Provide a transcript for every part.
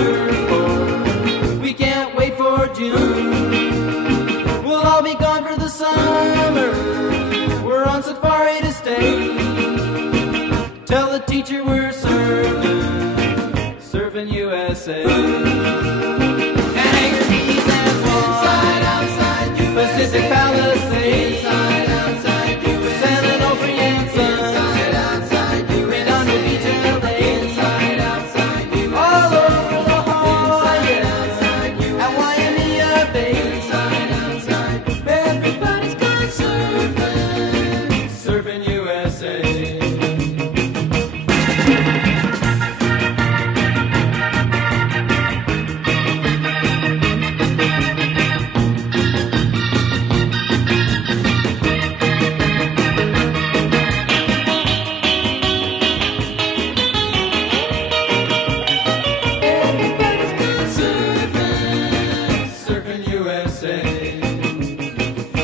surfboard. We can't wait for June. We'll all be gone for the summer. We're on safari to stay. Tell the teacher we're surfing, surfing USA. And Anchor Keys and Swan, inside, outside, Pacific Palisades, inside, outside, San Onofre and Sun, inside, outside, Redondo Beach and LA, inside, outside, all over the Hawaii, inside, at Waimea Bay, inside, outside, everybody's gone surfing, surfing USA.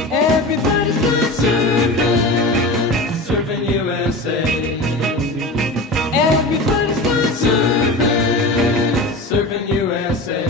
Everybody's gone surfing, surfing USA. Everybody's gone surfing, surfing USA.